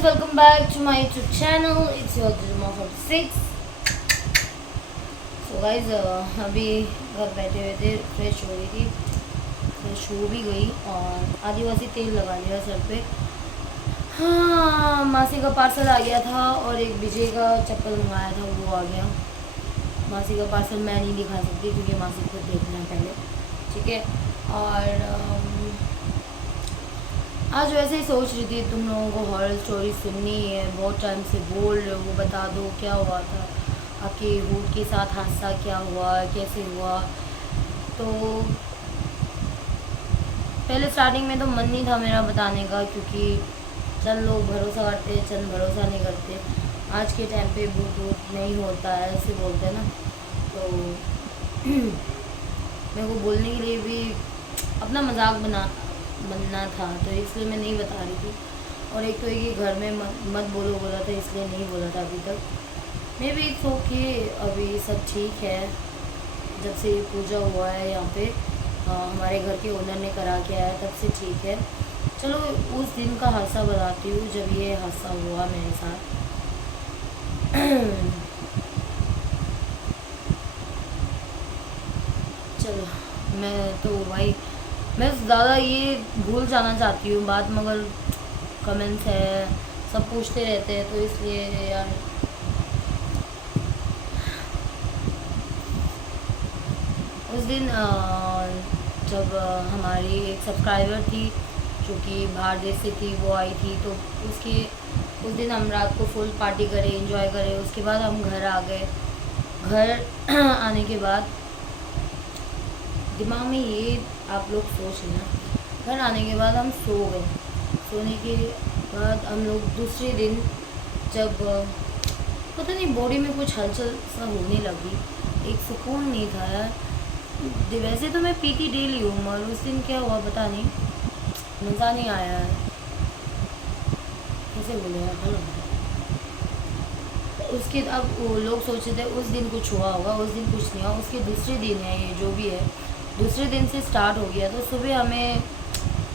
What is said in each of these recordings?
guys, welcome back to my YouTube channel. It's your Juma 46. So guys, अभी घर बैठे हुए थे, फ्रेश हो रही थी, फ्रेश हो भी गई और आदिवासी तेल लगा लिया सर पे। हाँ, मासी का पार्सल आ गया था और एक विजय का चप्पल मंगाया था, वो आ गया। मासी का पार्सल मैं नहीं दिखा सकती क्योंकि मासी को देखना है पहले, ठीक है। और आज वैसे ही सोच रही थी तुम लोगों को हॉरर स्टोरी सुननी है, बहुत टाइम से बोल रहे हो, बता दो क्या हुआ था आपके रूट के साथ, हादसा क्या हुआ, कैसे हुआ। तो पहले स्टार्टिंग में तो मन नहीं था मेरा बताने का, क्योंकि चंद लोग भरोसा करते हैं, चंद भरोसा नहीं करते। आज के टाइम पे भूत नहीं होता है ऐसे बोलते हैं ना, तो मेरे को बोलने के लिए भी अपना मजाक बनना था, तो इसलिए मैं नहीं बता रही थी। और एक तो ये घर में मत बोलो बोला था, इसलिए नहीं बोला था अभी तक। मे बी इट्स ओके, अभी सब ठीक है। जब से ये पूजा हुआ है यहाँ पे, हमारे घर के ओनर ने करा के आया, तब से ठीक है। चलो उस दिन का हादसा बताती हूँ जब ये हादसा हुआ मेरे साथ। चलो मैं ज़्यादा ये भूल जाना चाहती हूँ बात, मगर कमेंट्स है, सब पूछते रहते हैं, तो इसलिए यार उस दिन जब हमारी एक सब्सक्राइबर थी जो कि बाहर देश से थी, वो आई थी, तो उस दिन हम रात को फुल पार्टी करे, एंजॉय करे। उसके बाद हम घर आ गए। घर आने के बाद दिमाग में ये आप लोग सोच लेना, घर आने के बाद हम सो गए। सोने के बाद हम लोग दूसरे दिन जब पता नहीं बॉडी में कुछ हलचल सा होने लगी, एक सुकून नहीं था यार। वैसे तो मैं पीती डेली हूँ, मगर उस दिन क्या हुआ पता नहीं, मज़ा नहीं आया है, कैसे बोले यार। हेलो, उसके अब वो लोग सोचे थे उस दिन कुछ हुआ होगा, उस दिन कुछ नहीं हुआ। उसके दूसरे दिन है ये, जो भी है दूसरे दिन से स्टार्ट हो गया। तो सुबह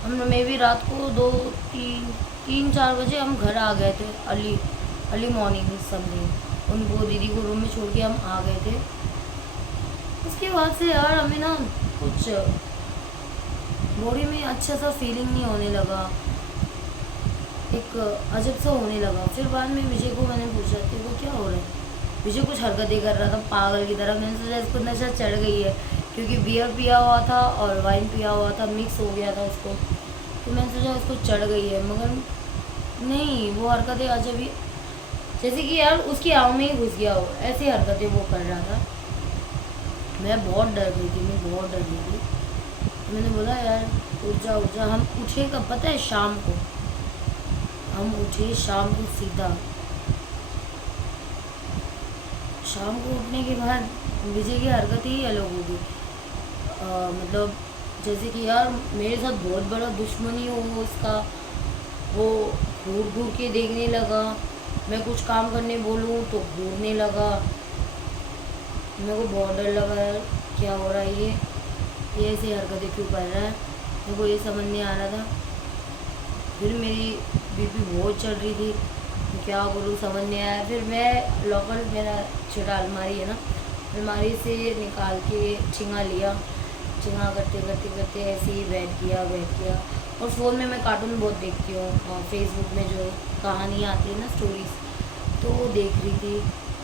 हम मे भी रात को 2-3-4 बजे हम घर आ गए थे, अर्ली मॉर्निंग समथिंग। उनको दीदी को रूम में छोड़ के हम आ गए थे। उसके बाद से यार हमें ना कुछ बॉडी में अच्छा सा फीलिंग नहीं होने लगा, एक अजब सा होने लगा। फिर बाद में विजय को मैंने पूछा कि वो क्या हो रहा है। विजय कुछ हरकतें कर रहा था पागल की तरह। मैंने सोचा इसको नशा चढ़ गई है, क्योंकि बियर पिया हुआ था और वाइन पिया हुआ था, मिक्स हो गया था उसको। तो मैंने सोचा इसको चढ़ गई है, मगर नहीं, वो हरकतें अजब ही, जैसे कि यार उसकी आँख में ही घुस गया हो, ऐसी हरकतें वो कर रहा था। मैं बहुत डर गई थी, बहुत डर गई थी। मैंने बोला यार उठ जा। हम उठे कब पता है? शाम को हम उठे, शाम को सीधा। शाम को उठने के बाद विजय की हरकत ही अलग हो गई। मतलब जैसे कि यार मेरे साथ बहुत बड़ा दुश्मनी हो उसका। वो घूर के देखने लगा, मैं कुछ काम करने बोलूँ तो घूरने लगा। मेरे को बहुत डर लगा यार, क्या हो रहा है ये ऐसी हरकतें क्यों कर रहा है, मेरे को ये समझ नहीं आ रहा था। फिर मेरी बीपी बहुत चढ़ रही थी, क्या करूँ समझ नहीं आया। फिर मैं लॉकर, मेरा छोटा अलमारी है ना, अलमारी से निकाल के छिंगा लिया। छिंगा करते ऐसे ही बैठ गया। और फ़ोन में मैं कार्टून बहुत देखती हूँ, फेसबुक में जो कहानी आती है ना, स्टोरीज, तो वो देख रही थी।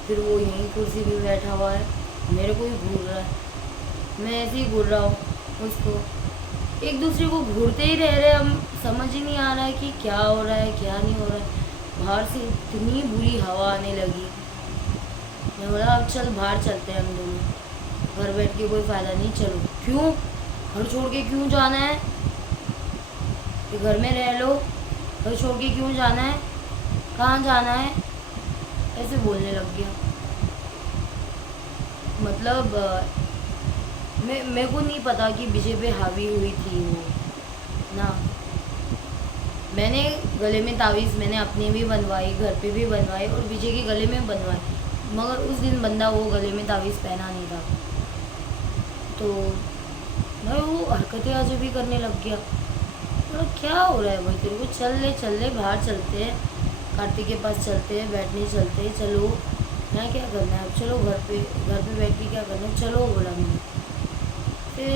फिर वो यहीं कुर्सी पे बैठा हुआ है, मेरे को ही घूर रहा है, मैं ऐसे ही घूर रहा हूँ उसको। एक दूसरे को घूरते ही रह रहे, हम समझ ही नहीं आ रहा है कि क्या हो रहा है क्या नहीं हो रहा है। बाहर से इतनी बुरी हवा आने लगी। मैं बोला अब चल बाहर चलते हैं हम दोनों, घर बैठ के कोई फ़ायदा नहीं। चलो, क्यों घर छोड़ के क्यों जाना है, कि घर में रह लो, घर छोड़ के क्यों जाना है, कहाँ जाना है, ऐसे बोलने लग गया। मतलब मेरे को नहीं पता कि विजय पे हावी हुई थी वो ना। मैंने गले में तावीज़ मैंने अपने भी बनवाई, घर पे भी बनवाई और विजय के गले में बनवाई, मगर उस दिन बंदा वो गले में तावीज़ पहना नहीं था। तो भाई वो हरकतें अजब भी करने लग गया। क्या हो रहा है भाई तेरे को, चल ले बाहर चलते हैं। कार्तिक के पास चलते हैं, बैठने चलते हैं, चलो यहाँ क्या करना है, अब चलो घर पे बैठ के क्या करना है, चलो बोला मैंने। फिर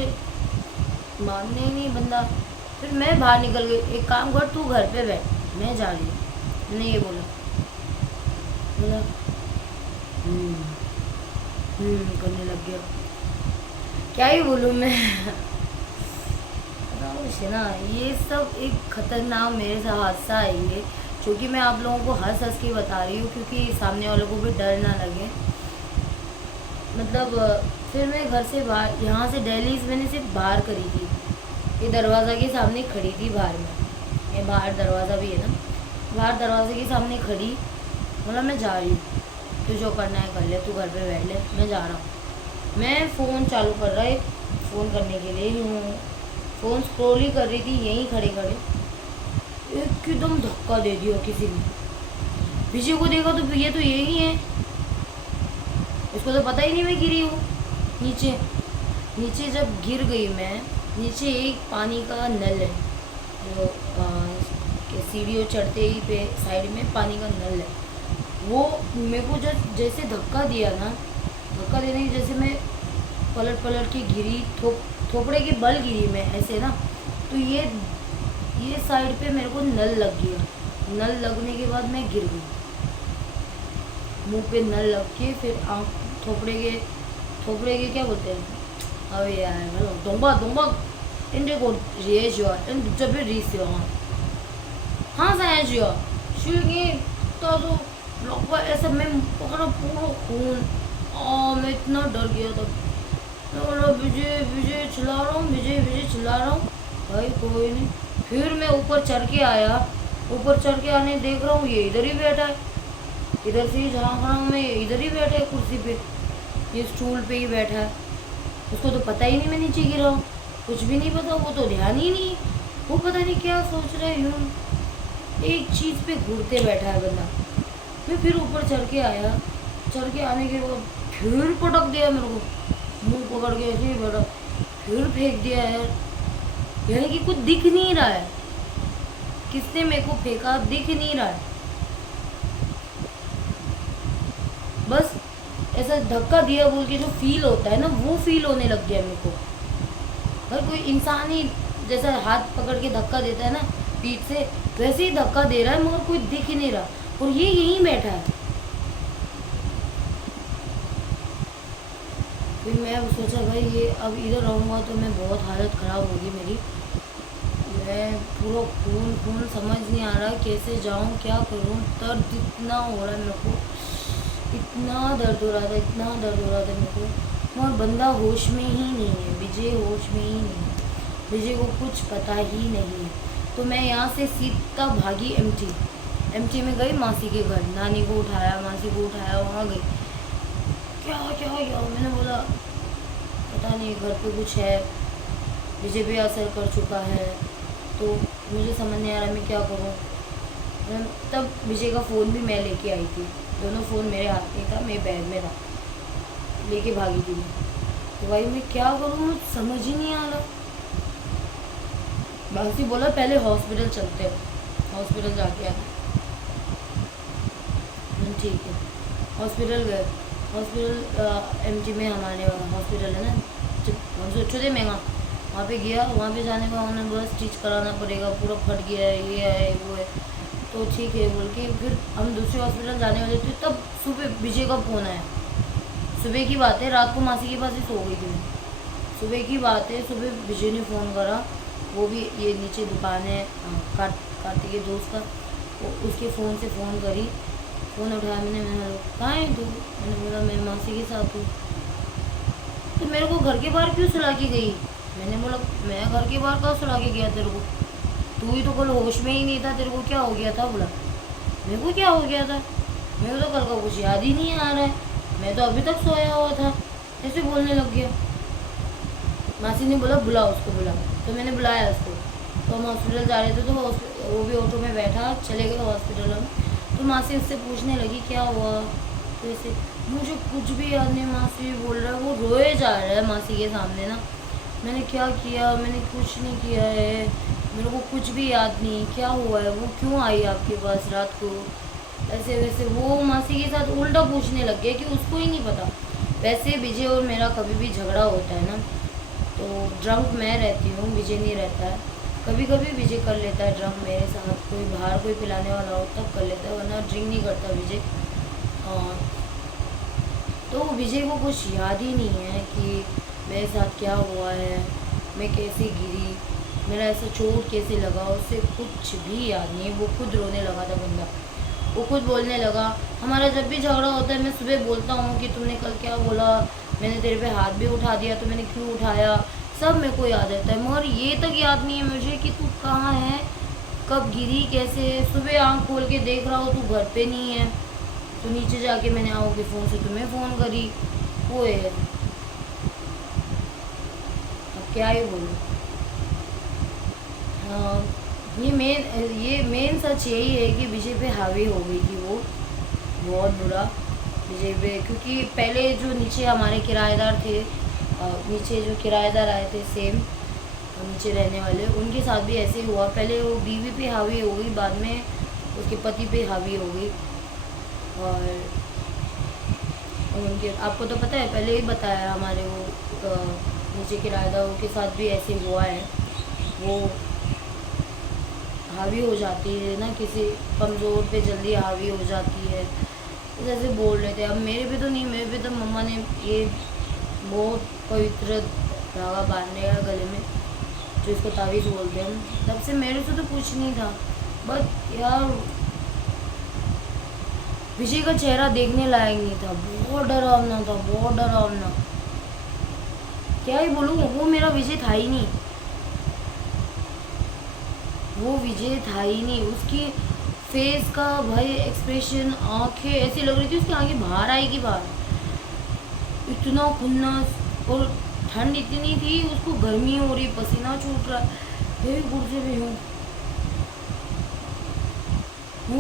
मानने ही नहीं बंदा। फिर मैं बाहर निकल गई, एक काम कर तू घर पे बैठ, मैं जा रही हूँ, मैंने ये बोला। बोला हम्म करने लग गया। क्या ही बोलूँ मैं। बताओ ना, ये सब एक खतरनाक मेरे साथ हादसा है ये, जो कि मैं आप लोगों को हंस हंस के बता रही हूँ, क्योंकि सामने वालों को भी डर ना लगे। मतलब फिर मैं घर से बाहर, यहाँ से दिल्ली से मैंने सिर्फ बाहर करी थी, ये दरवाज़ा के सामने खड़ी थी बाहर में, ये बाहर दरवाज़ा भी है ना, बाहर दरवाजे के सामने खड़ी। बोला मैं जा रही हूँ, तू जो करना है कर ले, तू घर पे बैठ ले, मैं जा रहा हूँ। मैं फ़ोन चालू कर रहा है, फ़ोन करने के लिए हूँ, फ़ोन स्क्रॉल ही कर रही थी यहीं खड़े खड़े, एकदम धक्का दे दिया किसी ने। पीछे को देखा तो ये तो यही है, इसको तो पता ही नहीं मैं गिरी हूँ नीचे। नीचे जब गिर गई मैं, नीचे एक पानी का नल है, जो सीढ़ियों चढ़ते ही पे साइड में पानी का नल है, वो मेरे को जब जैसे धक्का दिया ना, धक्का देने की जैसे मैं पलट पलट के गिरी, थोपड़े के बल गिरी मैं ऐसे ना, तो ये साइड पे मेरे को नल लग गया। नल लगने के बाद मैं गिर गई, मुंह पे नल लग के, फिर आँख थोपड़े के क्या बोलते हैं, अबे यार मतलब दोंबा इंडे को रिएजुआ इन जब रिसियो हाँ सायाजुआ शुगी तो लगभग ऐसे मैं पकड़ा पूरा खून। मैं इतना डर गया तब, मैं बोला विजय विजय चिल्ला रहा हूँ, विजय चिल्ला रहा हूँ, भाई कोई नहीं। फिर मैं ऊपर चढ़ के आया, ऊपर चढ़ के आने देख रहा हूँ ये इधर ही बैठा है, इधर से ही झाँक रहा हूँ मैं, ये इधर ही बैठा है कुर्सी पे, ये स्टूल पे ही बैठा है। उसको तो पता ही नहीं मैं नीचे गिरा हूँ, कुछ भी नहीं पता, वो तो ध्यान ही नहीं, वो पता नहीं क्या सोच रहा है, यूँ एक चीज़ पे घूरते बैठा है बंदा। मैं फिर ऊपर चढ़ के आया, चढ़ के आने के बाद फिर पटक दिया मेरे को, मुंह पकड़ के ऐसे ही बैठा, फिर फेंक दिया यार, यानी कि कुछ दिख नहीं रहा है, किसने मेरे को फेंका दिख नहीं रहा है, बस ऐसा धक्का दिया बोल के जो फील होता है ना, वो फील होने लग गया मेरे को। अगर कोई इंसान ही जैसा हाथ पकड़ के धक्का देता है ना पीठ से, वैसे ही धक्का दे रहा है, मगर कोई दिख ही नहीं रहा, और ये यहीं बैठा है। फिर मैं सोचा भाई ये अब इधर रहूँगा तो मैं बहुत हालत ख़राब होगी मेरी, मैं पूरा खून समझ नहीं आ रहा कैसे जाऊँ क्या करूँ, दर्द इतना हो रहा है मेरे को, इतना दर्द हो रहा था, इतना दर्द हो रहा था मेरे को, मगर बंदा होश में ही नहीं है, विजय होश में ही नहीं है, विजय को कुछ पता ही नहीं है। तो मैं यहाँ से सीधा भागी एमटी में गई मासी के घर, नानी को उठाया, मासी को उठाया, वहाँ गई, क्या मैंने बोला पता नहीं घर पे कुछ है, विजय भी असर कर चुका है, तो मुझे समझ नहीं आ रहा मैं क्या करूँ। तब विजय का फ़ोन भी मैं लेके आई थी, दोनों फ़ोन मेरे हाथ में था, मेरे बैग में था, लेके भागी थी मैं। तो भाई मैं क्या करूँ, मुझे समझ ही नहीं आ रहा। बाकी बोला पहले हॉस्पिटल चलते हैं, हॉस्पिटल जाके आए, ठीक है। हॉस्पिटल गए, हॉस्पिटल एमटी में हमारे हॉस्पिटल है ना, हम सोचो थे महंगा, वहाँ पे गया, वहाँ पे जाने का उन्होंने बोला स्टिच कराना पड़ेगा, पूरा फट गया है, ये है वो है, तो ठीक है बोल के फिर हम दूसरे हॉस्पिटल जाने वाले थे, तब सुबह विजय का फ़ोन आया। सुबह की बात है, रात को मासी के पास ही सो गई थी मैं, सुबह की बात है, सुबह विजय ने फ़ोन करा, वो भी ये नीचे दुकान है कार्तिक के दोस्त का, वो उसके फ़ोन से फ़ोन करी, फ़ोन उठाया मैंने कहाँ है तू, मैंने बोला मैं मासी के साथ हूँ। तो मेरे को घर के बाहर क्यों सुला के गई, मैंने बोला मैं घर के बाहर कहाँ सुला के गया तेरे को, तू ही तो कल होश में ही नहीं था, तेरे को क्या हो गया था। बोला मेरे को क्या हो गया था, मेरे को तो कल का कुछ याद ही नहीं आ रहा है, मैं तो अभी तक सोया हुआ था, ऐसे बोलने लग गया। मासी ने बोला बुला उसको, बुला, तो मैंने बुलाया उसको, तो हम हॉस्पिटल जा रहे थे, तो वो भी ऑटो में बैठा, चले गए हॉस्पिटल हम। तो मासी उससे पूछने लगी क्या हुआ, तो ऐसे मुझे कुछ भी याद नहीं, मासी बोल रहा है, वो रोए जा रहा है मासी के सामने ना, मैंने क्या किया, मैंने कुछ नहीं किया है, मेरे को कुछ भी याद नहीं क्या हुआ है, वो क्यों आई आपके पास रात को, ऐसे वैसे वो मासी के साथ उल्टा पूछने लग गया कि उसको ही नहीं पता। वैसे विजय और मेरा कभी भी झगड़ा होता है ना, तो ड्रंक मैं रहती हूँ, विजय नहीं रहता है। कभी कभी विजय कर लेता है ड्रंक मेरे साथ, कोई बाहर कोई पिलाने वाला हो तब कर लेता है, वरना ड्रिंक नहीं करता विजय। तो विजय को कुछ याद ही नहीं है कि मेरे साथ क्या हुआ है, मैं कैसे गिरी, मेरा ऐसा चोट कैसे लगा, उससे कुछ भी याद नहीं है। वो खुद रोने लगा था बंदा, वो खुद बोलने लगा। हमारा जब भी झगड़ा होता है मैं सुबह बोलता हूँ कि तुमने कल क्या बोला, मैंने तेरे पे हाथ भी उठा दिया तो मैंने क्यों उठाया, सब मेरे को याद रहता है, मगर ये तक याद नहीं है मुझे कि तू कहाँ है, कब गिरी, कैसे। सुबह आँख खोल के देख रहा हो तू घर पे नहीं है, तो नीचे जाके मैंने आओ के फ़ोन से तुम्हें फ़ोन करी। वो है, अब क्या ही बोलूँ। हाँ, ये मेन सच यही है कि विजय पे हावी हो गई थी वो, बहुत बुरा विजय पे। क्योंकि पहले जो नीचे हमारे किराएदार थे, नीचे जो किराएदार आए थे सेम नीचे रहने वाले, उनके साथ भी ऐसे ही हुआ। पहले वो बीवी पे हावी हो गई, बाद में उसके पति पे हावी हो गई। और उनके आपको तो पता है, पहले ही बताया हमारे वो नीचे किराएदारों के साथ भी ऐसे हुआ है। वो हावी हो जाती है ना, किसी कमज़ोर पे जल्दी हावी हो जाती है, तो जैसे बोल रहे थे। अब मेरे पे तो नहीं, मेरे पे तो मम्मा ने ये बहुत पवित्र धागा बांधने का गले में, जो इसको तावीज़ बोलते हैं, तब से मेरे से तो कुछ नहीं था। बट यार विजय का चेहरा देखने लायक नहीं था, बहुत डरावना था, बहुत डरावना। क्या ही बोलूँ, वो मेरा विजय था ही नहीं, वो विजय था ही नहीं। उसकी फेस का भाई एक्सप्रेशन, आंखें ऐसी लग रही थी उसकी आंखें बाहर आएगी बाहर, इतना खुन्नस। और ठंड इतनी थी, उसको गर्मी हो रही, पसीना छूट रहा है, ये गुस्से में हूँ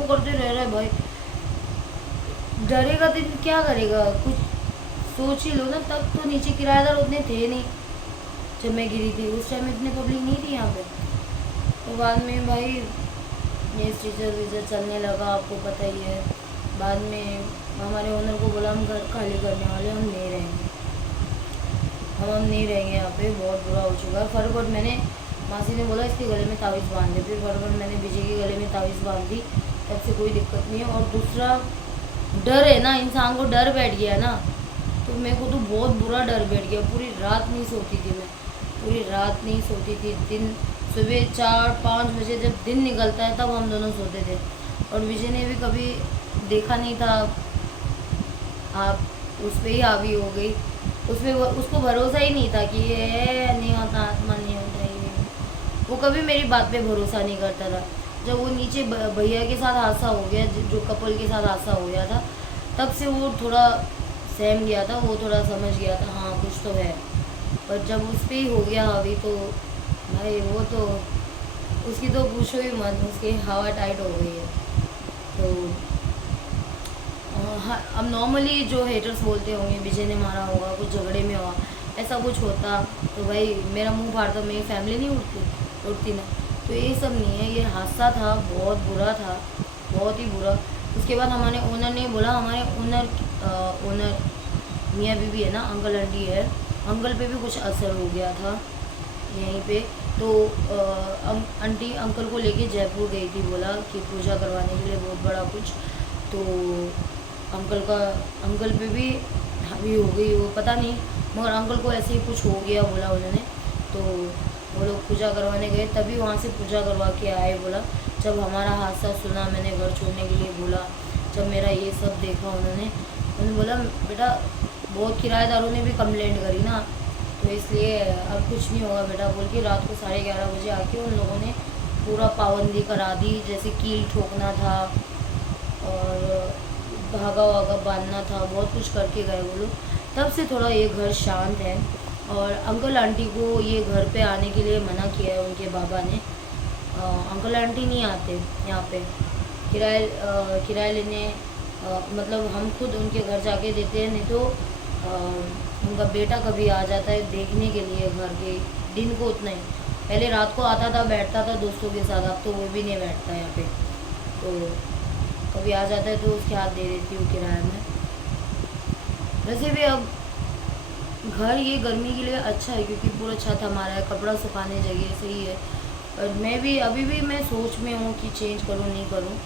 करते रह रहा है भाई। डरेगा तो क्या करेगा, कुछ सोच ही लो ना। तब तो नीचे किराएदार उतने थे नहीं, जब मैं गिरी थी उस टाइम इतने पब्लिक नहीं थी यहाँ पे। तो बाद में भाई ये स्ट्रीचर विजर चलने लगा, आपको पता ही है। बाद में हमारे ओनर को बोला हम घर खाली करने वाले, हम नहीं रहेंगे, हम नहीं रहेंगे यहाँ पे, बहुत बुरा हो चुका है। फटाफट मैंने, मासी ने बोला इसके गले में तावीज़ बांध दे, फिर फटाफट मैंने विजय के गले में तावीज़ बांध दी। तब से कोई दिक्कत नहीं है। और दूसरा डर है ना, इंसान को डर बैठ गया ना, तो मेरे को तो बहुत बुरा डर बैठ गया। पूरी रात नहीं सोती थी मैं, पूरी रात नहीं सोती थी। दिन सुबह 4-5 बजे जब दिन निकलता है तब हम दोनों सोते थे। और विजय ने भी कभी देखा नहीं था, आप उस पर ही हावी हो गई, उस पर उसको भरोसा ही नहीं था कि ये नहीं होता, आत्मा नहीं होता, ये वो कभी मेरी बात पे भरोसा नहीं करता था। जब वो नीचे भैया के साथ हादसा हो गया, जो कपल के साथ हादसा हो गया था, तब से वो थोड़ा सहम गया था, वो थोड़ा समझ गया था हाँ कुछ तो है। पर जब उस पर ही हो गया हावी, तो भाई वो तो उसकी तो पूछो ही मत, उसकी हवा टाइट हो गई है। तो हाँ, अब नॉर्मली जो हेटर्स बोलते होंगे विजय ने मारा होगा, कुछ झगड़े में हुआ, ऐसा कुछ होता तो भाई मेरा मुंह फाड़ता, मेरी फैमिली नहीं उठती ना। तो ये सब नहीं है, ये हादसा था, बहुत बुरा था, बहुत ही बुरा। उसके बाद हमारे ओनर ने बोला, हमारे ओनर मियाँ बीबी है ना, अंकल आंटी है, अंकल पे भी कुछ असर हो गया था यहीं पे। तो आंटी अंकल को लेके जयपुर गई थी, बोला कि पूजा करवाने के लिए बहुत बड़ा कुछ। तो अंकल पे भी हावी हो गई, वो पता नहीं, मगर अंकल को ऐसे ही कुछ हो गया बोला उन्होंने। तो वो लोग पूजा करवाने गए, तभी वहाँ से पूजा करवा के आए। बोला जब हमारा हादसा सुना, मैंने घर छोड़ने के लिए बोला, जब मेरा ये सब देखा उन्होंने बोला बेटा, बहुत किराएदारों ने भी कंप्लेंट करी ना, तो इसलिए अब कुछ नहीं होगा बेटा बोल के रात को 11:30 बजे आके उन लोगों ने पूरा पाबंदी करा दी। जैसे कील ठोकना था और धागा वागा बांधना था, बहुत कुछ करके गए वो लोग। तब से थोड़ा ये घर शांत है। और अंकल आंटी को ये घर पे आने के लिए मना किया है उनके बाबा ने। अंकल आंटी नहीं आते यहाँ पे किराए लेने, मतलब हम खुद उनके घर जाके देते हैं, नहीं तो उनका बेटा कभी आ जाता है देखने के लिए घर के, दिन को उतना ही। पहले रात को आता था, बैठता था दोस्तों के साथ, अब तो वो भी नहीं बैठता यहाँ पे। तो कभी आ जाता है तो उसके हाथ दे देती हूँ किराए में। वैसे भी अब घर ये गर्मी के लिए अच्छा है क्योंकि पूरा छत हमारा है, कपड़ा सुखाने जगह सही है। और मैं भी अभी भी मैं सोच में हूँ कि चेंज करूँ नहीं करूँ।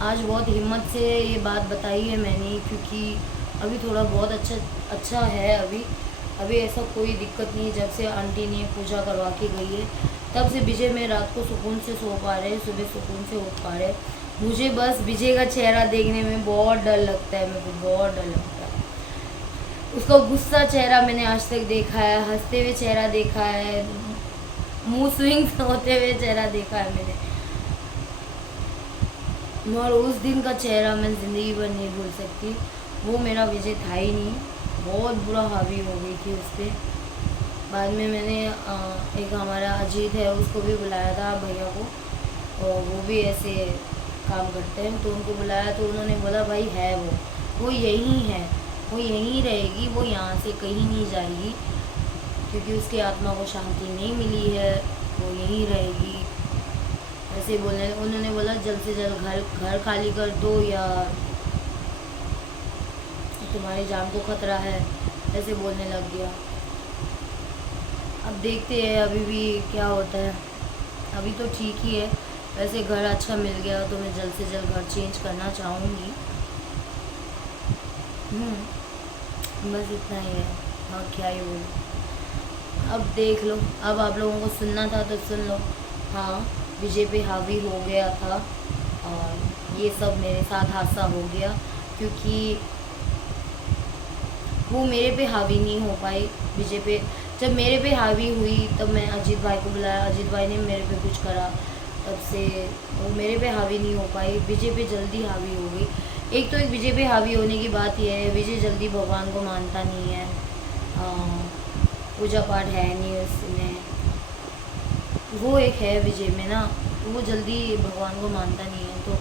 आज बहुत हिम्मत से ये बात बताई है मैंने, क्योंकि अभी थोड़ा बहुत अच्छा है। अभी ऐसा कोई दिक्कत नहीं। जब से आंटी ने पूजा करवा के गई है तब से विजय में रात को सुकून से सो पा रहे, सुबह सुकून से उठ पा रहे। मुझे बस विजय का चेहरा देखने में बहुत डर लगता है, मेरे को बहुत डर लगता है। उसका गुस्सा चेहरा मैंने आज तक देखा है, हंसते हुए चेहरा देखा है, मूड स्विंग्स होते हुए चेहरा देखा है मैंने, और उस दिन का चेहरा मैं ज़िंदगी भर नहीं भूल सकती। वो मेरा विजय था ही नहीं, बहुत बुरा हावी हो गई थी उस पर। बाद में मैंने एक हमारा अजीत है उसको भी बुलाया था भैया को, और वो भी ऐसे काम करते हैं, तो उनको बुलाया तो उन्होंने बोला भाई है वो यहीं है, वो यहीं रहेगी, वो यहाँ से कहीं नहीं जाएगी, क्योंकि उसकी आत्मा को शांति नहीं मिली है, वो यहीं रहेगी। ऐसे बोलने उन्होंने बोला जल्द से जल्द घर खाली कर दो या तुम्हारी जान को खतरा है, ऐसे बोलने लग गया। अब देखते हैं अभी भी क्या होता है। अभी तो ठीक ही है, वैसे घर अच्छा मिल गया तो मैं जल्द से जल्द घर चेंज करना चाहूँगी। बस इतना ही है, और क्या ही बोलूँ। अब देख लो, अब आप लोगों को सुनना था तो सुन लो। हाँ, विजय पे हावी हो गया था और ये सब मेरे साथ हादसा हो गया, क्योंकि वो मेरे पे हावी नहीं हो पाई विजय पे। जब मेरे पे हावी हुई तब मैं अजीत भाई को बुलाया, अजीत भाई ने मेरे पे कुछ करा, तब से वो मेरे पे हावी नहीं हो पाई, विजय पे जल्दी हावी हो गई। एक तो एक विजय पे हावी होने की बात यह है, विजय जल्दी भगवान को मानता नहीं है, पूजा पाठ है नहीं उसमें, वो एक है विजय में ना, वो जल्दी भगवान को मानता नहीं है, तो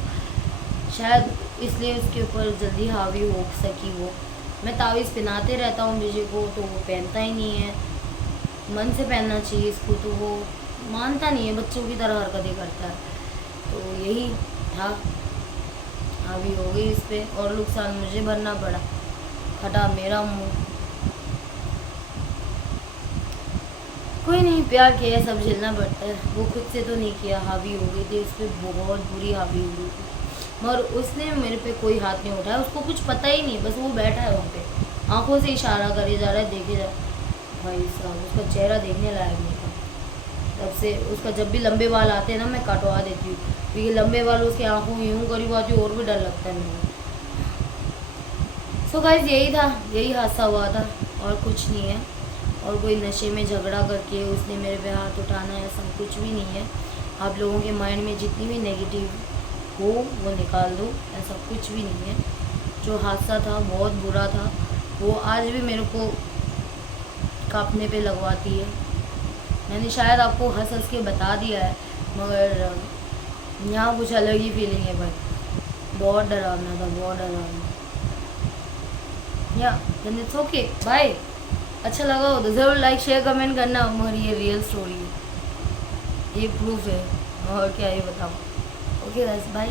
शायद इसलिए उसके ऊपर जल्दी हावी हो सकी वो। मैं तावीज़ पहनाते रहता हूँ विजय को, तो वो पहनता ही नहीं है। मन से पहनना चाहिए इसको, तो वो मानता नहीं है, बच्चों की तरह हरकतें करता है। तो यही था, हावी हो गई इस पर, और नुकसान मुझे भरना पड़ा, फटा मेरा मुँह। कोई नहीं, प्यार किया सब झेलना पड़ता है। वो खुद से तो नहीं किया, हावी हो गई थी उस पर, बहुत बुरी हावी हो गई थी, मगर उसने मेरे पे कोई हाथ नहीं उठाया, उसको कुछ पता ही नहीं, बस वो बैठा है वहाँ पे, आंखों से इशारा करे जा रहा है, देखे जा। भाई साहब, उसका चेहरा देखने लायक नहीं था। तब से उसका जब भी लंबे बाल आते हैं ना, मैं कटवा देती हूँ, क्योंकि लंबे बाल उसकी आंखों में यूँ करीब आती है और भी डर लगता है मेरे। सो गाइस, यही था, यही हादसा हुआ था और कुछ नहीं है। और कोई नशे में झगड़ा करके उसने मेरे पे हाथ उठाना है, ऐसा कुछ भी नहीं है। आप लोगों के माइंड में जितनी भी नेगेटिव हो वो निकाल दो, ऐसा कुछ भी नहीं है। जो हादसा था बहुत बुरा था, वो आज भी मेरे को कांपने पे लगवाती है। मैंने शायद आपको हंस हंस के बता दिया है, मगर यहाँ कुछ अलग ही फीलिंग है भाई, बहुत डरावना था, बहुत डरावना। या देन इट्स ओके, बाय। अच्छा लगा हो तो ज़रूर लाइक शेयर कमेंट करना, मगर ये रियल स्टोरी है, ये प्रूफ है, और क्या ये बताऊँ। Okay guys, bye.